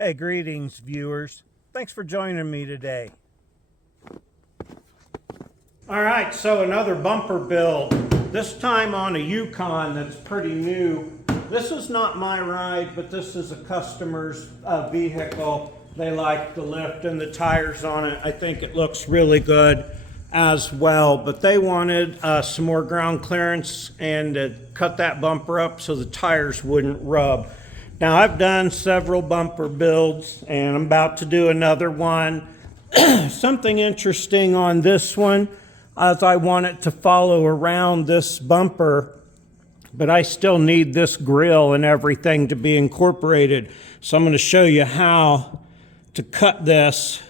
Hey, greetings viewers. Thanks for joining me today. All right, so another bumper build, this time on a Yukon that's pretty new. This is not my ride, but this is a customer's vehicle. They like the lift and the tires on it. I think it looks really good as well, but they wanted some more ground clearance and to cut that bumper up so the tires wouldn't rub. Now, I've done several bumper builds and I'm about to do another one. Something interesting on this one, as I want it to follow around this bumper, but I still need this grill and everything to be incorporated. So I'm going to show you how to cut this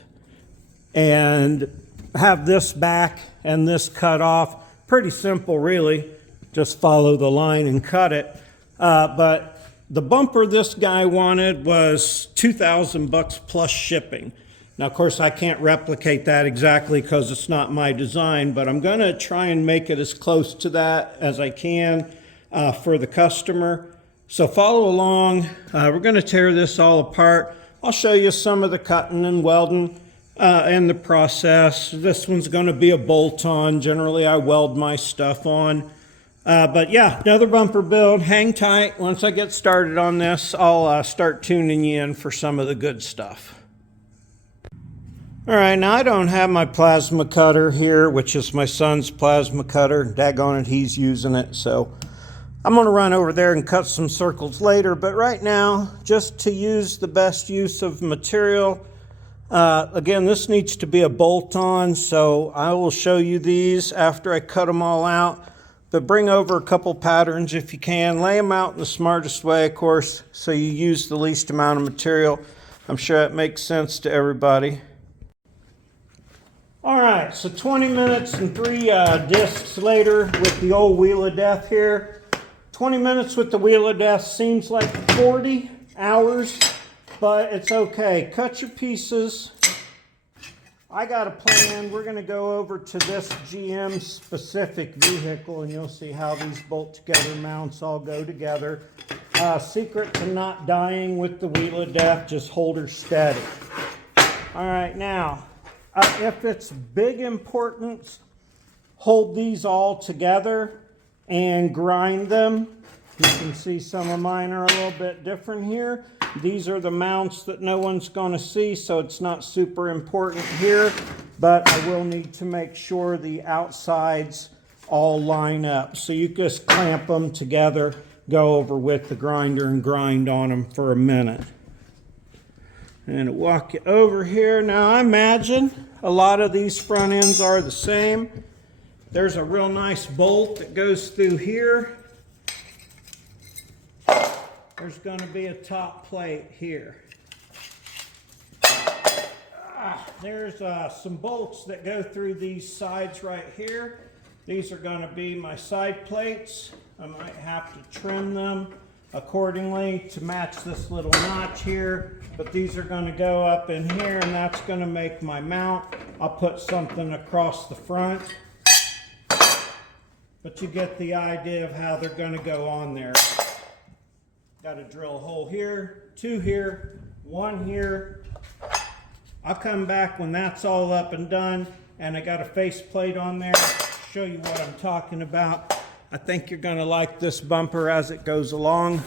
and have this back and this cut off. Pretty simple, really. Just follow the line and cut it. But the bumper this guy wanted was $2,000 plus shipping. Now, of course, I can't replicate that exactly because it's not my design, but I'm going to try and make it as close to that as I can for the customer. So follow along. We're going to tear this all apart. I'll show you some of the cutting and welding and the process. This one's going to be a bolt-on. Generally, I weld my stuff on. But yeah, another bumper build. Hang tight. Once I get started on this, I'll start tuning you in for some of the good stuff. All right, now I don't have my plasma cutter here, which is my son's plasma cutter. Daggone it, he's using it. So I'm going to run over there and cut some circles later. But right now, just to use the best use of material, again, this needs to be a bolt-on. So I will show you these after I cut them all out. But bring over a couple patterns if you can. Lay them out in the smartest way, of course, so you use the least amount of material. I'm sure that makes sense to everybody. All right, so 20 minutes and 3 discs later with the old wheel of death here. 20 minutes with the wheel of death seems like 40 hours, but it's okay. Cut your pieces. I got a plan. We're going to go over to this GM specific vehicle and you'll see how these bolt together mounts all go together. Secret to not dying with the wheel of death, just hold her steady. All right, now, if it's big importance, hold these all together and grind them. You can see some of mine are a little bit different here. These are the mounts that no one's going to see, so it's not super important here, but I will need to make sure the outsides all line up. So you just clamp them together, go over with the grinder and grind on them for a minute. And walk you over here. Now I imagine a lot of these front ends are the same. There's a real nice bolt that goes through here. There's going to be a top plate here. There's some bolts that go through these sides right here. These are going to be my side plates. I might have to trim them accordingly to match this little notch here, but these are going to go up in here and that's going to make my mount. I'll put something across the front, but you get the idea of how they're going to go on there. Got to drill a hole here, 2 here, 1 here. I'll come back when that's all up and done, and I got a face plate on there to show you what I'm talking about. I think you're going to like this bumper as it goes along.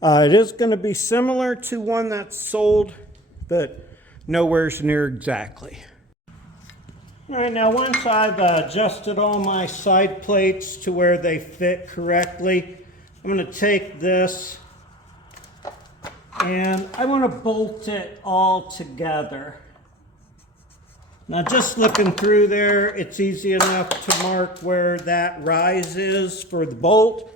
It is going to be similar to one that's sold, but nowhere's near exactly. All right, now once I've adjusted all my side plates to where they fit correctly, I'm going to take this and I want to bolt it all together. Now just looking through there, it's easy enough to mark where that rise is for the bolt.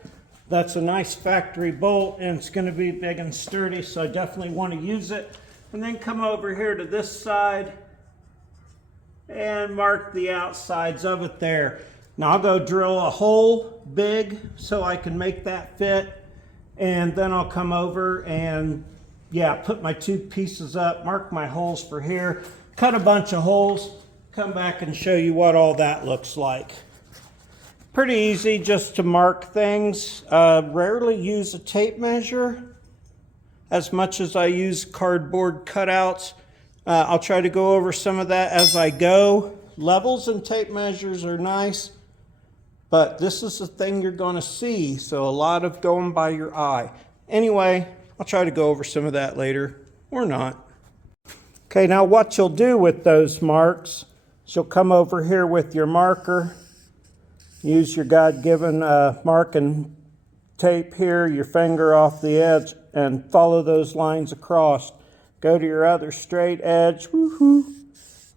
That's a nice factory bolt and it's going to be big and sturdy, so I definitely want to use it. And then come over here to this side and mark the outsides of it there. Now I'll go drill a hole big so I can make that fit, and then I'll come over and put my 2 pieces up, mark my holes for here, cut a bunch of holes, come back and show you what all that looks like. Pretty easy just to mark things. Rarely use a tape measure. as much as I use cardboard cutouts. I'll try to go over some of that as I go. Levels and tape measures are nice, but this is the thing you're going to see, so a lot of going by your eye. Anyway, I'll try to go over some of that later, or not. Okay, now what you'll do with those marks is you'll come over here with your marker, use your God-given marking tape here, your finger off the edge, and follow those lines across. Go to your other straight edge, woohoo,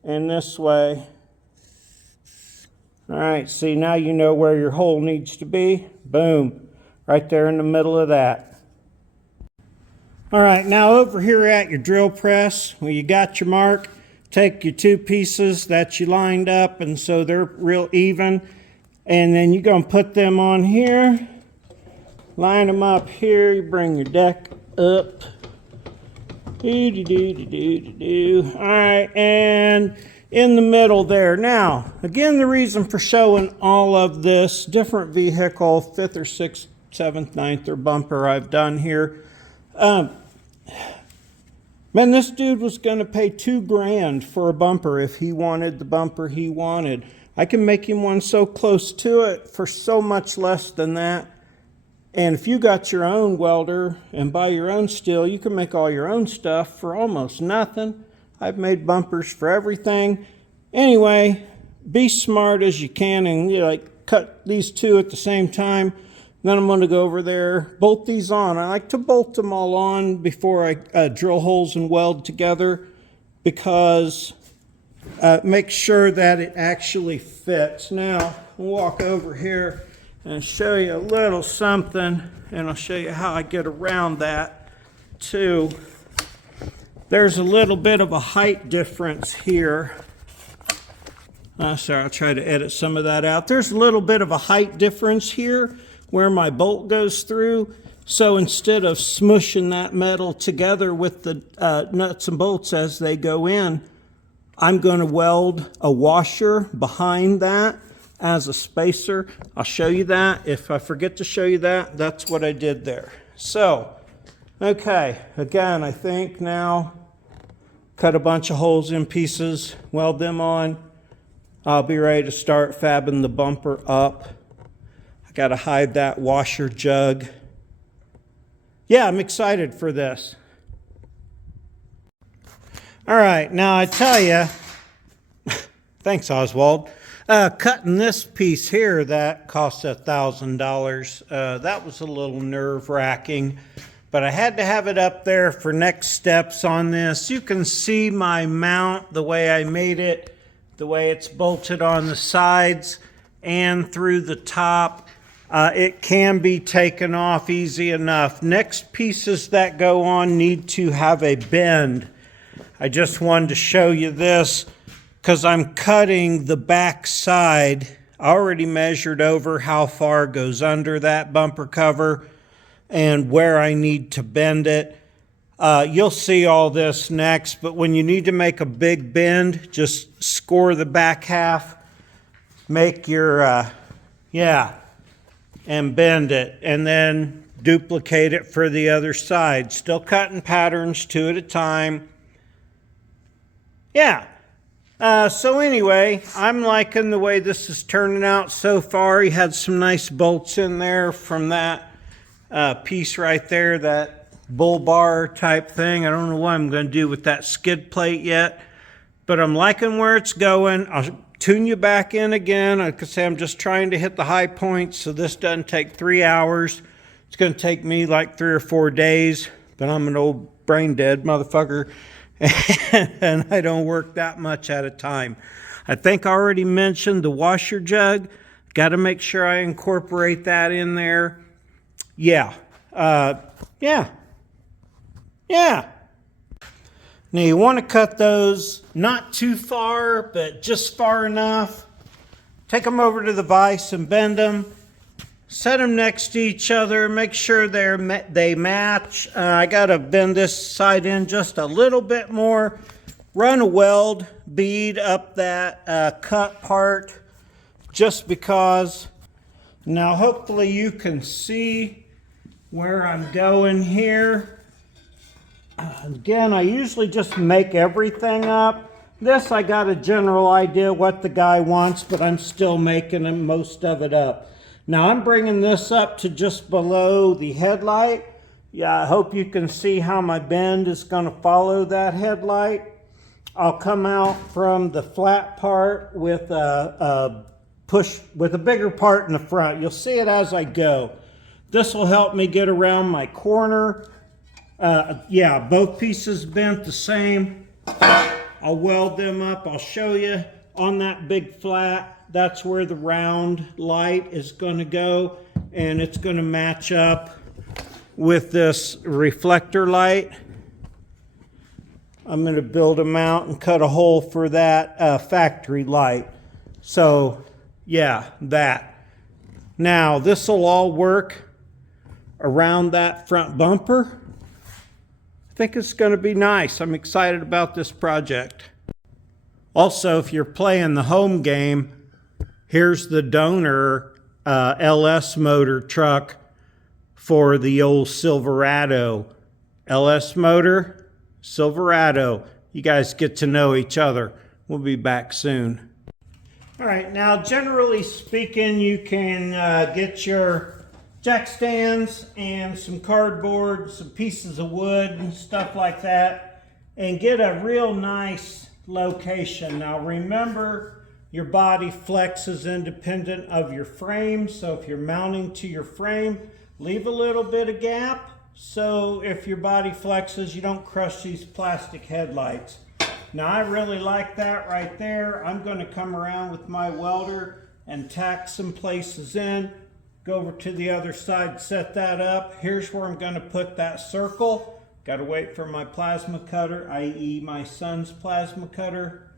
and this way. All right, see, now you know where your hole needs to be. Boom, right there in the middle of that. All right, now over here at your drill press, where you got your mark, take your two pieces that you lined up, and so they're real even, and then you're gonna put them on here, line them up here, you bring your deck up. All right, and in the middle there. Now, again, the reason for showing all of this different vehicle, 5th or 6th, 7th, 9th, or bumper I've done here. Man, this dude was going to pay $2,000 for a bumper if he wanted the bumper he wanted. I can make him one so close to it for so much less than that. And if you got your own welder and buy your own steel, you can make all your own stuff for almost nothing. I've made bumpers for everything. Anyway, be smart as you can and cut these two at the same time. Then I'm going to go over there, bolt these on. I like to bolt them all on before I drill holes and weld together, because make sure that it actually fits. Now, we'll walk over here and show you a little something, and I'll show you how I get around that too. There's a little bit of a height difference here. Sorry, I'll try to edit some of that out. There's a little bit of a height difference here where my bolt goes through. So instead of smushing that metal together with the nuts and bolts as they go in, I'm going to weld a washer behind that as a spacer. I'll show you that. If I forget to show you that, that's what I did there. So, okay, again, I think now, cut a bunch of holes in pieces, weld them on. I'll be ready to start fabbing the bumper up. I got to hide that washer jug. Yeah, I'm excited for this. All right, now I tell you, thanks Oswald, cutting this piece here that cost $1,000, that was a little nerve-wracking, but I had to have it up there for next steps on this. You can see my mount, the way I made it, the way it's bolted on the sides and through the top. It can be taken off easy enough. Next pieces that go on need to have a bend. I just wanted to show you this because I'm cutting the back side. I already measured over how far goes under that bumper cover and where I need to bend it. You'll see all this next, but when you need to make a big bend, just score the back half, make your, and bend it, and then duplicate it for the other side. Still cutting patterns 2 at a time. Yeah. So anyway, I'm liking the way this is turning out so far. He had some nice bolts in there from that piece right there, that bull bar type thing. I don't know what I'm going to do with that skid plate yet, but I'm liking where it's going. I'll tune you back in again. Like I say, I'm just trying to hit the high points, so this doesn't take 3 hours. It's going to take me like 3 or 4 days, but I'm an old brain dead motherfucker, and I don't work that much at a time. I think I already mentioned the washer jug. Got to make sure I incorporate that in there. Yeah. Now you want to cut those not too far, but just far enough. Take them over to the vise and bend them. Set them next to each other. Make sure they match. I got to bend this side in just a little bit more. Run a weld bead up that cut part just because. Now hopefully you can see where I'm going here. Again, I usually just make everything up. This, I got a general idea what the guy wants, but I'm still making most of it up. Now I'm bringing this up to just below the headlight. Yeah, I hope you can see how my bend is going to follow that headlight. I'll come out from the flat part with a bigger part in the front. You'll see it as I go. This will help me get around my corner. Yeah, both pieces bent the same. I'll weld them up. I'll show you on that big flat. That's where the round light is going to go, and it's going to match up with this reflector light. I'm going to build them out and cut a hole for that factory light. So yeah, that. Now this will all work around that front bumper. I think it's going to be nice. I'm excited about this project. Also, if you're playing the home game, here's the donor LS motor truck for the old Silverado. LS motor, Silverado. You guys get to know each other. We'll be back soon. All right, now generally speaking, you can get your jack stands and some cardboard, some pieces of wood and stuff like that, and get a real nice location. Now remember, your body flexes independent of your frame, so if you're mounting to your frame, leave a little bit of gap so if your body flexes, you don't crush these plastic headlights. Now I really like that right there. I'm going to come around with my welder and tack some places in. Go over to the other side, set that up. Here's where I'm going to put that circle. Got to wait for my plasma cutter, i.e. my son's plasma cutter.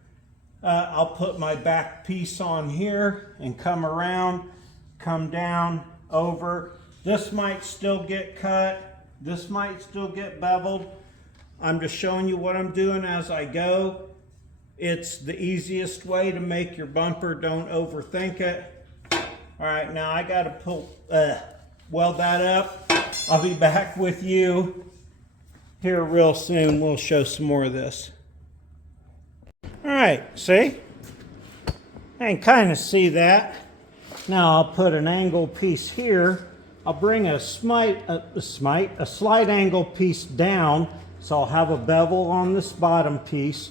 I'll put my back piece on here and come around, come down, over. This might still get cut. This might still get beveled. I'm just showing you what I'm doing as I go. It's the easiest way to make your bumper. Don't overthink it. All right, now I got to weld that up. I'll be back with you here real soon. We'll show some more of this. All right, see? I can kind of see that. Now I'll put an angle piece here. I'll bring a slight angle piece down, so I'll have a bevel on this bottom piece.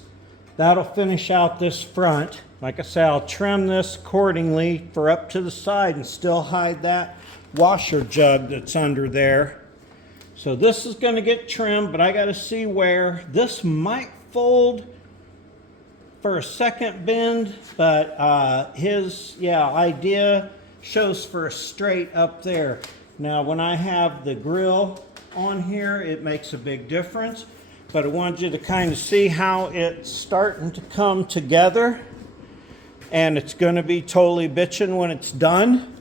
That'll finish out this front. Like I say, I'll trim this accordingly for up to the side and still hide that washer jug that's under there. So this is going to get trimmed, but I got to see where. This might fold for a second bend, but his idea shows for a straight up there. Now when I have the grill on here, it makes a big difference, but I wanted you to kind of see how it's starting to come together. And it's going to be totally bitchin' when it's done.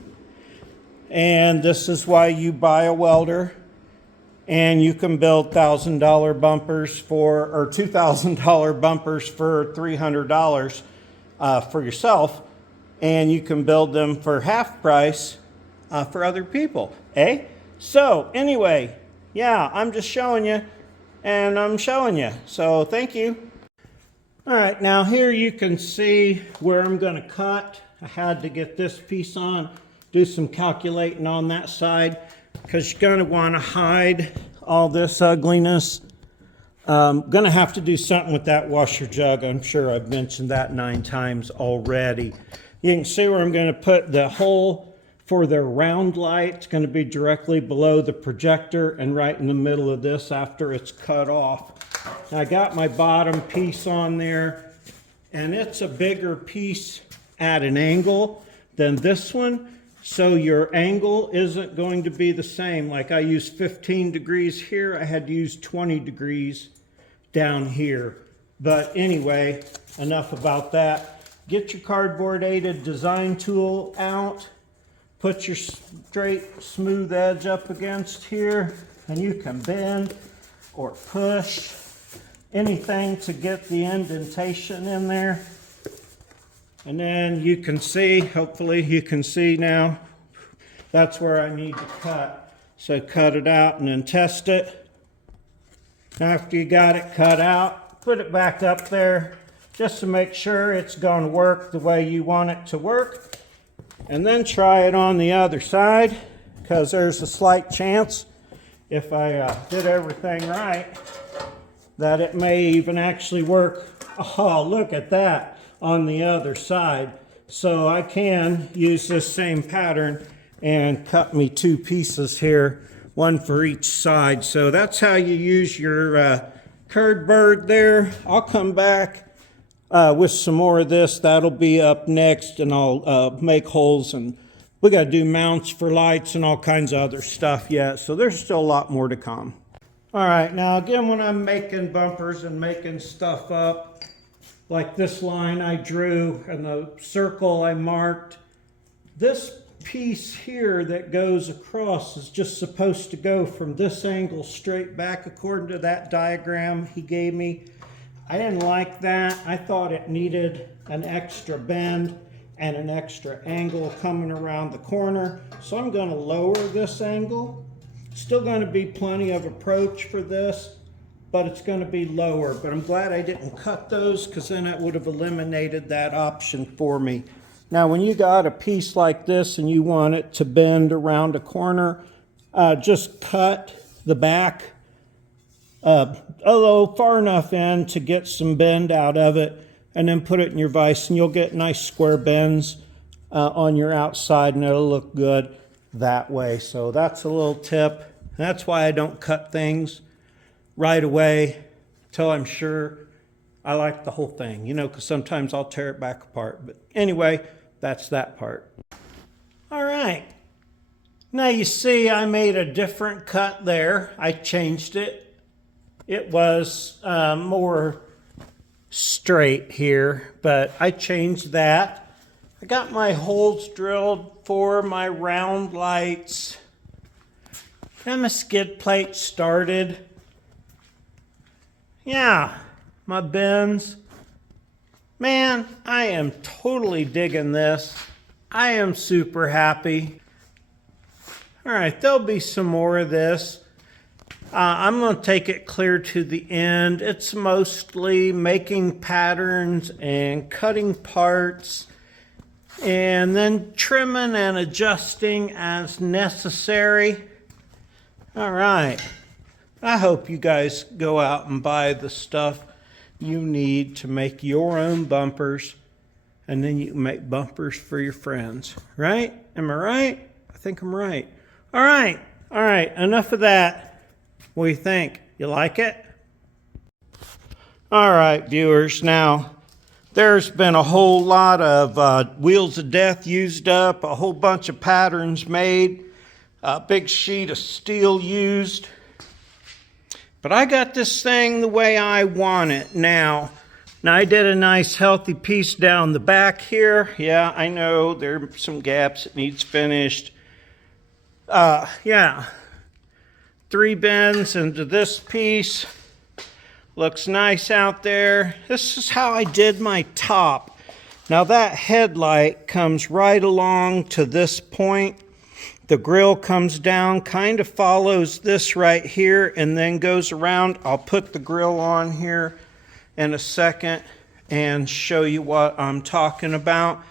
And this is why you buy a welder, and you can build $1,000 bumpers or $2,000 bumpers for $300 for yourself, and you can build them for half price for other people. So anyway, yeah, I'm just showing you, and I'm showing you. So thank you. All right, now here you can see where I'm going to cut. I had to get this piece on, do some calculating on that side, because you're going to want to hide all this ugliness. Going to have to do something with that washer jug. I'm sure I've mentioned that 9 times already. You can see where I'm going to put the hole for the round light. It's going to be directly below the projector and right in the middle of this after it's cut off. I got my bottom piece on there, and it's a bigger piece at an angle than this one, so your angle isn't going to be the same. Like I used 15 degrees here, I had to use 20 degrees down here. But anyway, enough about that. Get your cardboard aided design tool out, put your straight smooth edge up against here, and you can bend or push anything to get the indentation in there. And then you can see, hopefully you can see now, that's where I need to cut. So cut it out and then test it. After you got it cut out, put it back up there just to make sure it's going to work the way you want it to work. And then try it on the other side, because there's a slight chance, if I did everything right, that it may even actually work. Oh, look at that on the other side. So I can use this same pattern and cut me 2 pieces here, one for each side. So that's how you use your curd bird there. I'll come back with some more of this. That'll be up next, and I'll make holes, and we got to do mounts for lights and all kinds of other stuff yet. So there's still a lot more to come. All right, now again, when I'm making bumpers and making stuff up, like this line I drew and the circle I marked, this piece here that goes across is just supposed to go from this angle straight back according to that diagram he gave me. I didn't like that. I thought it needed an extra bend and an extra angle coming around the corner. So I'm going to lower this angle. Still going to be plenty of approach for this, but it's going to be lower. But I'm glad I didn't cut those, because then it would have eliminated that option for me. Now, when you got a piece like this and you want it to bend around a corner, just cut the back a little far enough in to get some bend out of it, and then put it in your vise, and you'll get nice square bends on your outside, and it'll look good that way. So that's a little tip. That's why I don't cut things right away till I'm sure I like the whole thing, you know, because sometimes I'll tear it back apart. But anyway, that's that part. All right. Now you see I made a different cut there. I changed it. It was more straight here, but I changed that. I got my holes drilled for my round lights. Got my skid plate started. Yeah, my bends. Man, I am totally digging this. I am super happy. All right, there'll be some more of this. I'm going to take it clear to the end. It's mostly making patterns and cutting parts, and then trimming and adjusting as necessary. All right. I hope you guys go out and buy the stuff you need to make your own bumpers, and then you can make bumpers for your friends, right? Am I right? I think I'm right. All right. All right. Enough of that. What do you think? You like it? All right, viewers. Now, there's been a whole lot of wheels of death used up, a whole bunch of patterns made, a big sheet of steel used. But I got this thing the way I want it now. Now, I did a nice healthy piece down the back here. Yeah, I know there are some gaps. It needs finished. Yeah. 3 bends into this piece. Looks nice out there. This is how I did my top. Now that headlight comes right along to this point. The grill comes down, kind of follows this right here, and then goes around. I'll put the grill on here in a second and show you what I'm talking about.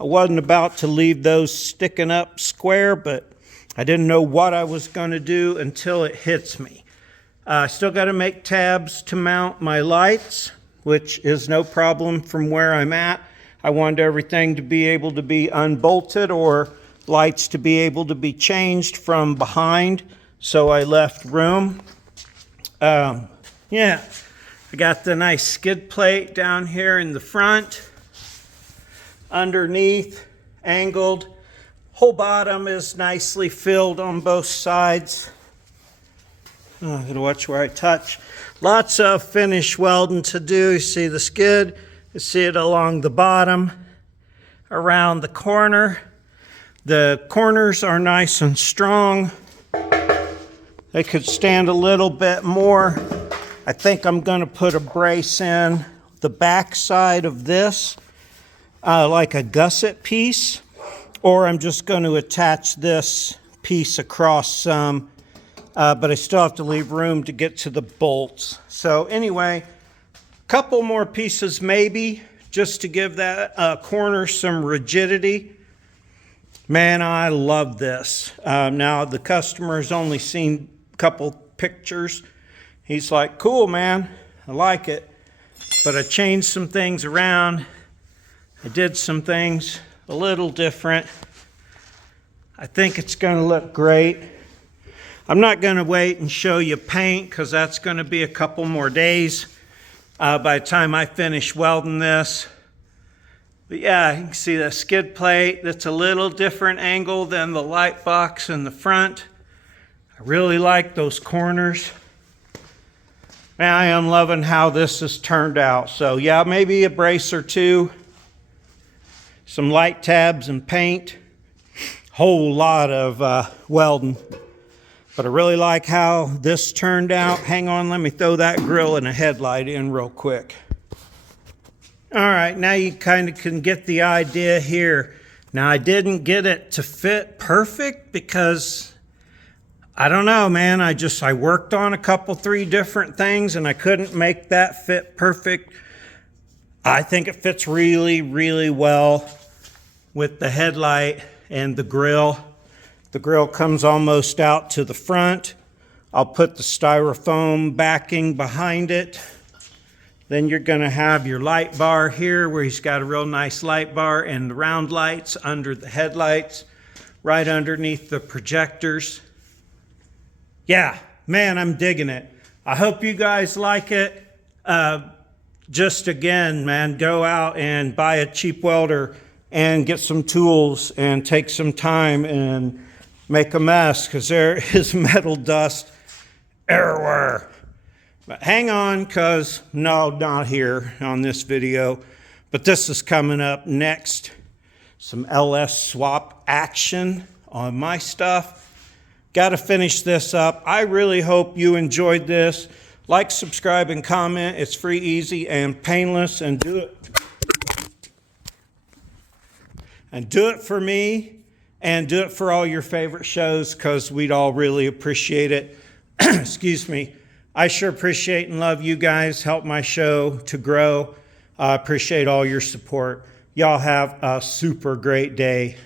I wasn't about to leave those sticking up square, but I didn't know what I was going to do until it hits me. I still got to make tabs to mount my lights, which is no problem from where I'm at. I wanted everything to be able to be unbolted, or lights to be able to be changed from behind, so I left room. Yeah, I got the nice skid plate down here in the front, underneath, angled. Whole bottom is nicely filled on both sides. I gotta watch where I touch. Lots of finish welding to do. You see the skid, you see it along the bottom, around the corner. The corners are nice and strong. They could stand a little bit more. I think I'm gonna put a brace in the back side of this, like a gusset piece. Or I'm just going to attach this piece across some but I still have to leave room to get to the bolts. So anyway, a couple more pieces maybe, just to give that corner some rigidity. Man, I love this. Now the customer's only seen a couple pictures. He's like, cool, man, I like it. But I changed some things around. I did some things a little different. I think it's gonna look great. I'm not gonna wait and show you paint because that's gonna be a couple more days by the time I finish welding this. But yeah, you can see the skid plate. That's a little different angle than the light box in the front. I really like those corners. Man, I am loving how this has turned out. So yeah, maybe a brace or two, some light tabs and paint, whole lot of welding. But I really like how this turned out. Hang on, let me throw that grill and a headlight in real quick. All right, now you kind of can get the idea here. Now I didn't get it to fit perfect because I don't know, man. I worked on a couple, 3 different things and I couldn't make that fit perfect. I think it fits really, really well with the headlight and the grill. The grill comes almost out to the front. I'll put the styrofoam backing behind it. Then you're gonna have your light bar here where he's got a real nice light bar and the round lights under the headlights, right underneath the projectors. Yeah, man, I'm digging it. I hope you guys like it. Just again, man, go out and buy a cheap welder and get some tools and take some time and make a mess because there is metal dust everywhere. But hang on, because no, not here on this video, but this is coming up next. Some LS swap action on my stuff. Got to finish this up. I really hope you enjoyed this. Like, subscribe, and comment. It's free, easy, and painless. And do it. And do it for me. And do it for all your favorite shows because we'd all really appreciate it. Excuse me. I sure appreciate and love you guys. Help my show to grow. I appreciate all your support. Y'all have a super great day.